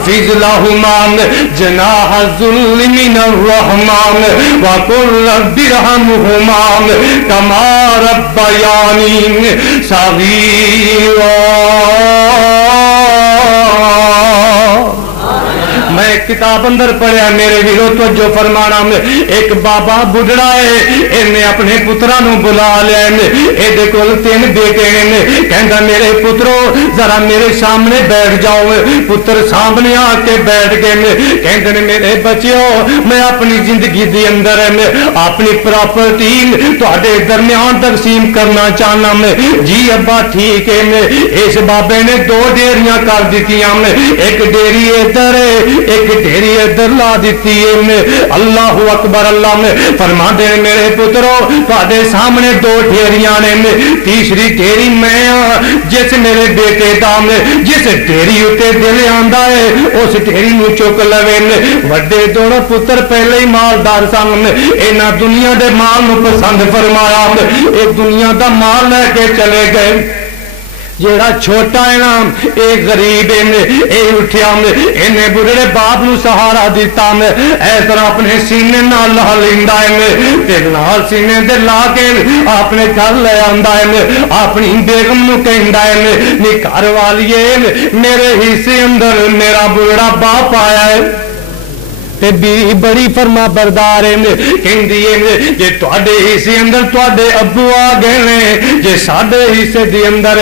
واخفض لهما جناح الذل من الرحمن وقل رب ارحمهما كما ربياني صغيرا. میں ایک کتاب اندر پڑھیا میرے ویرو توجہ فرمانا. ایک بابا بڑھڑا ہے انہیں اپنے پتراں نو بلا لیا. ایدے کول 3 بیٹے نے. کہندا میرے پترو ذرا میرے سامنے بیٹھ جاؤ. پتر سامنے آ کے بیٹھ گئے. کہندے نے میرے بچیو میں اپنی زندگی دے اندر اپنی پراپرٹی تہاڈے درمیان تقسیم کرنا چاہنا. جی ابا ٹھیک ہے. اس بابے نے 2 ڈیریاں کر دتیاں. ایک ڈیری ادھر ہے ایک ڈیری ادھر لا دیتی ہے. اللہ اکبر. اللہ میں فرما دے میرے پترو تہاڈے سامنے 2 ڈیریاں نے. تیسری ڈیری میں جس میرے بیٹے دا جس ڈیری اتے دل آندا ہے اس ڈیری نو چک لوے. وڈے دونوں پتر پہلے ہی مالدار سن. انہاں دنیا دے مال نو پسند فرمایا. اے دنیا دا مال لے کے چلے گئے. جیڑا چھوٹا ہے نا اے غریب ہے. اے اٹھیا انہیں بڑھڑے باپ نو سہارا دیتا. اس طرح اپنے سینے نال لا لیندا ہے تے نال سینے دے لا کے اپنے گھر لے آندا ہے. اپنی بیگم نو کہندا ہے نی گھر والیے میرے حصے اندر میرا بڑھڑا باپ آیا ہے تے بھی بڑی فرما بردار ہے. کہندی ہے جے تواڈے حصے اندر تواڈے ابو آ گئے نے جے ساڈے حصے دے اندر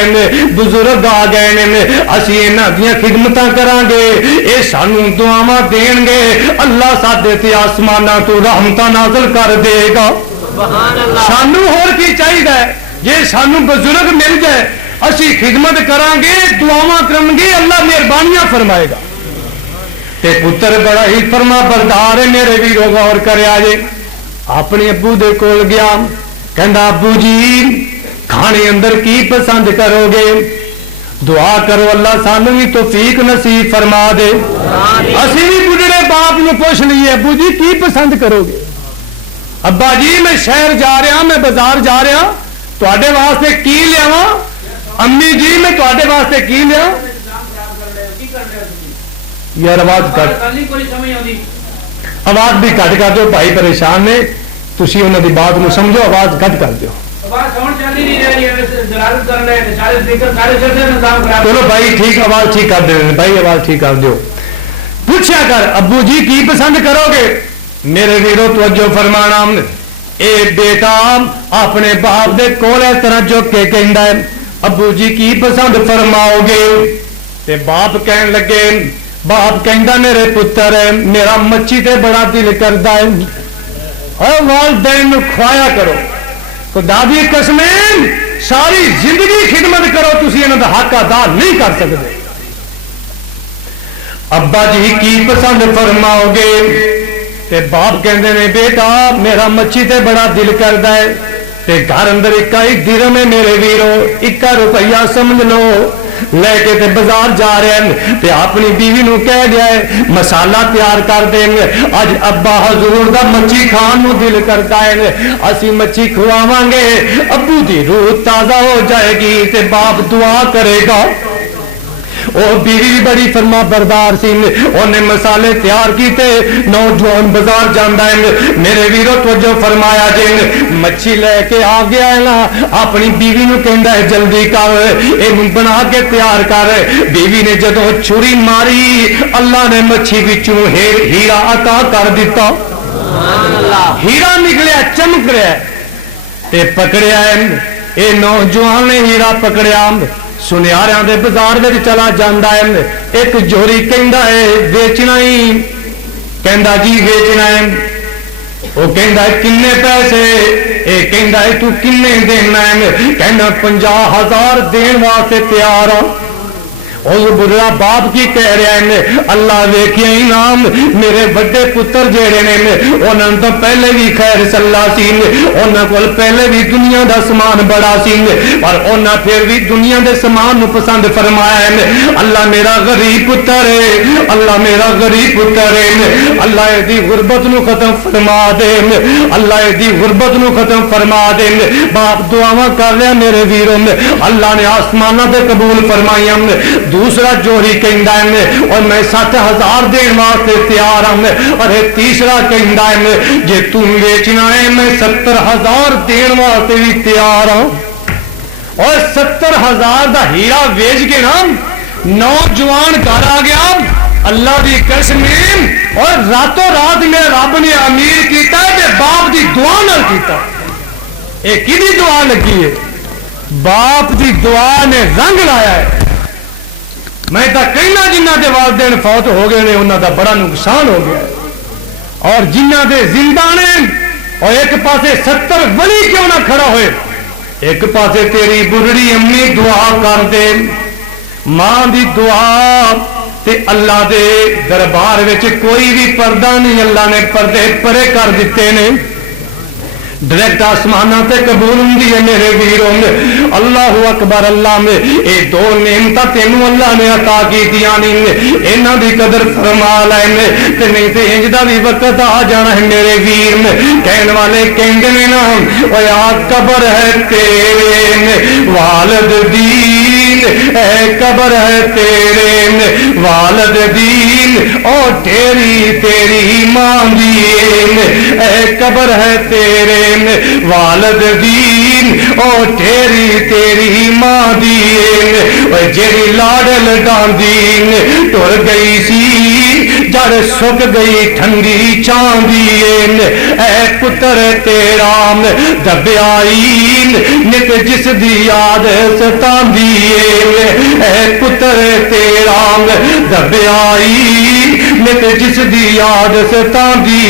بزرگ آ گئے نے اسی انہاں دیاں خدمتاں کران گے. اے سانو دعاواں دین گے. اللہ ساڈے تے آسماناں تو رحمتاں نازل کر دے گا. سبحان اللہ. سانو ہور کی چاہیے جے سانو بزرگ مل جائے اسی خدمت کران گے دعاواں کرن گے اللہ مہربانیاں فرمائے گا. تے پتر بڑا ہی فرما بردار ہے. میرے ویرو غور کریا جے. اپنے ابو دے کول گیا. کہندا ابو جی کھانے اندر کی پسند کرو گے؟ دعا کرو اللہ سانو بھی توفیق نصیب فرما دے. اسی بھی بڑھڑے باپ نو پوچھ لیے ابو جی کی پسند کرو گے؟ ابا جی میں شہر جا رہا میں بازار جا رہا تواڈے واسطے کی لیاواں؟ امی جی میں تواڈے واسطے کی لیا؟ یار آواز کٹ آواز بھی کٹ کر دو. بھائی پریشان نے تسی انہوں دی بات نو سمجھو. آواز کٹ کر دو. چلو بھائی ٹھیک آواز ٹھیک کر دے. بھائی آواز ٹھیک کر دو. پوچھا کر ابو جی کی پسند کرو گے؟ میرے ویرو توجہ فرمانا. اے بیٹا اپنے باپ دے کول اس طرح جھک کے کہندا ہے ابو جی کی پسند فرماؤ گے؟ تے باپ کہن لگے باپ کہندا میرے پتر میرا مچھی تے بڑا دل کردا ہے. اور والدین نو کھوایا کرو. خدا دی قسم ساری زندگی خدمت کرو تسی انہاں دا حق ادا نہیں کر سکتے. ابا جی کی پسند فرماؤ گے؟ تے باپ کہندے نے بیٹا میرا مچھی تے بڑا دل کردا ہے تے گھر اندر 1 درہم ہے میرے ویرو 1 روپیہ سمجھ لو لے کے تے بازار جا رہے ہیں تے اپنی بیوی نو کہہ گیا ہے مسالہ تیار کر دیں. اج ابا حضور دا مچھی کھان نو دل کرتا ہے اسی مچھی کھواواں گے ابو دی روح تازہ ہو جائے گی تے باپ دعا کرے گا. اور بیوی بڑی فرما بردار سی. انہیں مسالے تیار کیتے. نوجوان بازار جانا ہے. میرے ویرو توجہ فرمایا جی مچھی لے کے آ گیا ہے نا اپنی بیوی نو کہندا ہے جلدی کر یہ بنا کے تیار کر. بیوی نے جدو چھری ماری اللہ نے مچھی وچوں ہیرا عطا کر دیتا. ہیرا نکلیا چمک رہا تے پکڑیا ہے. اے نوجوان نے ہیرا پکڑیا سنیاریاں دے بازار میں چلا جاندہ ہے. ایک جوری کہندا ہے ویچنا ہی. کہندا جی ویچنا ہے. وہ کہندا ہے کنے پیسے؟ اے کہندا ہے تو کنے دینا ہے؟ کہندا 50,000 دین واسطے تیار ہوں. اور بڑا باپ کی کہہ رہا ہے اللہ ویکھیا انعام میرے بڑے پتر جڑے نے انہاں تو پہلے بھی خیر صلاح سی انہاں کول پہلے بھی دنیا دا سامان بڑا سی پر انہاں پھر بھی دنیا دے سامان نو پسند فرمایا ہے. اللہ میرا غریب پتر ہے. اللہ میرا غریب پتر ہے. اللہ دی غربت نو ختم فرما دے. اللہ دی غربت نو ختم فرما دے. باپ دعاواں کر لیا میرے ویروں اللہ نے آسماناں تے قبول فرمائیاں. دوسرا جوہری کہندا ہے اور میں 60,000 دین واسطے تیار ہوں، اور تیسرا کہندا ہے جے تو ویچنا ہے میں 70,000 دین واسطے بھی تیار ہوں۔ اور 70,000 دا ہیرا ویچ کے نا نوجوان گھر آ گیا، اللہ دی قسم، اور راتوں رات میں رب نے امیر کیتا ہے تے باپ دی دعا نال کیتا۔ اے کدی دعا لگی ہے؟ باپ دی دعا نے رنگ لایا ہے۔ میں تا کہنا جنہ دے والدین فوت ہو گئے نے انہاں دا بڑا نقصان ہو گیا ہے، اور جنہ دے زندہ نے اور ایک پاسے 70 ولی کیوں نہ کھڑا ہوئے، ایک پاسے تیری بڑھڑی امی دعا کر دے، ماں دی دعا تے اللہ دے دربار وچ کوئی بھی پردہ نہیں، اللہ نے پردے پرے کر دیتے نے، ڈائریکٹ آسمانہ تے قبول ہوندی ہے میرے ویروں میں۔ اللہ اکبر، اللہ میں اے دو نعمتاں تینوں اللہ نے عطا کیتیاں نہیں، انہاں دی قدر فرما لے تے نہیں تے انج دا بھی وقت آ جانا ہے میرے ویر میں۔ کہن والے کہندے نے نا او یا قبر ہے تیرے والد دین، اے قبر ہے تیرے والد دین، او تیری ماں دی، اے قبر ہے تیرے والد دین، او تیری ماں دی، جیڑی لاڈ لگاندی ٹر گئی سی جڑ سک گئی ٹھنڈی چاندی، اے پتر تیرا دبیائی نت جس دی یاد ستاندی، اے پتر تیرا دبیائی نت جس دی یاد ستاندی،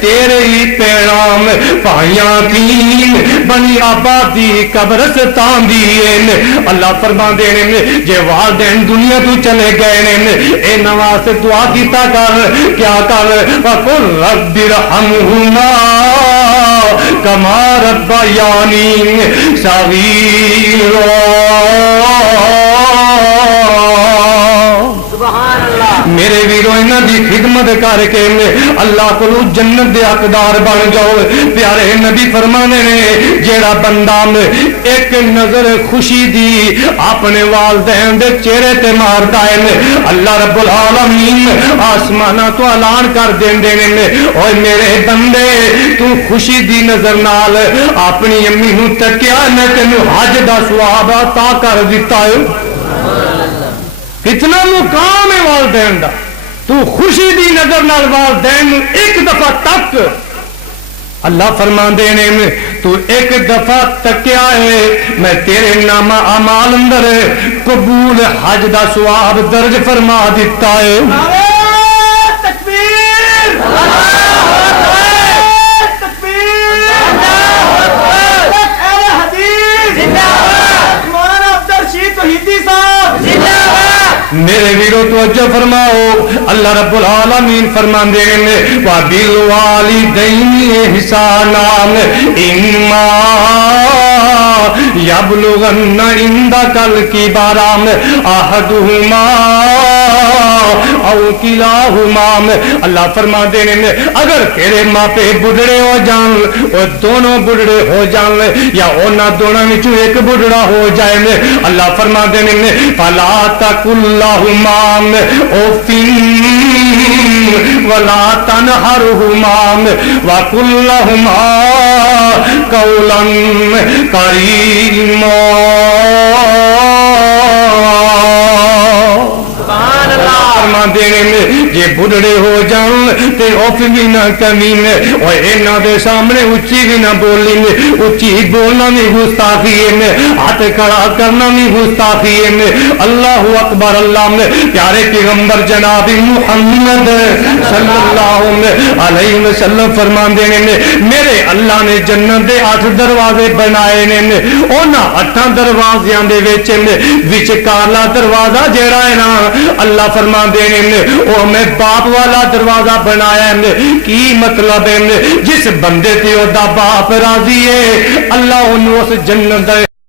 تیرے ہی پیرام پائیاں تین بنی آبادی قبرستان دیئے۔ اللہ فرمان دینے جے والدین دنیا تو چلے گئے نے، اے نواز سے دعا کیتا کر، کیا کر، وَقُلْ رَبِّ ارْحَمْهُمَا كَمَا رَبَّيَانِي صَغِيرًا۔ میرے ویروں انہاں دی خدمت کر کے اللہ کو جنت دے حقدار بن جاؤ۔ پیارے نبی فرمانے نے جیڑا بندہ ایک نظر خوشی دی اپنے والدین دے چہرے تے ماردا ہے، اللہ رب العالمین آسماناں تو اعلان کر دیندے نے، اوے میرے بندے تو خوشی دی نظر نال اپنی امی نو تکیا نے تینوں حج دا ثواب عطا کر دیتا ہے۔ کتنا مقام ہے والدین دا، تو خوشی دی نظر نال والدین ایک دفعہ تک، اللہ فرمان دینے میں تو ایک دفعہ تکیا ہے میں تیرے نامہ اعمال اندر قبول حج دا ثواب درج فرما دیتا ہے۔ تکبیر، میرے ویرو توجہ فرماؤ، اللہ رب العالمین فرمان دے میں وَبِالْوَالِدَيْنِ إِحْسَانًا إِمَّا يَبْلُغَنَّ عِندَكَ الْكِبَرَ أَحَدُهُمَا أَوْ كِلَاهُمَا۔ اللہ فرمان دے میں اگر تیرے ماں پہ بڑھڑے ہو جان، اور دونوں بڑھڑے ہو جان، یا اونا دونوں میں ایک بڑھڑا ہو جائے، اللہ فرمان دے میں فَلَا تَقُلْ لَهُمَا أُفٍّ وَلَا تَنْهَرْهُمَا وَقُلْ لَهُمَا قَوْلًا كَرِيمًا۔ دینے میں جے بڑھڑے ہو جان تے اوف بھی نہ کمی میں، اور اینا دے سامنے اچھی بھی نہ بولنی میں، اچھی بولنا بھی گستاخی میں، ہاتھ کھڑا کرنا بھی گستاخی میں۔ اللہ اکبر، اللہ میں پیارے پیغمبر جناب محمد صلی اللہ علیہ وسلم فرمان دینے میں میرے اللہ نے جنت دے 8 دروازے بنائے نے، اونا 8 دروازیاں دے وچ کالا دروازہ جیڑا ہے نا، اللہ فرمان دینے او میں باپ والا دروازہ بنایا ہے۔ کی مطلب ہے جس بندے تے او دا باپ راضی ہے اللہ انہوں اس جنت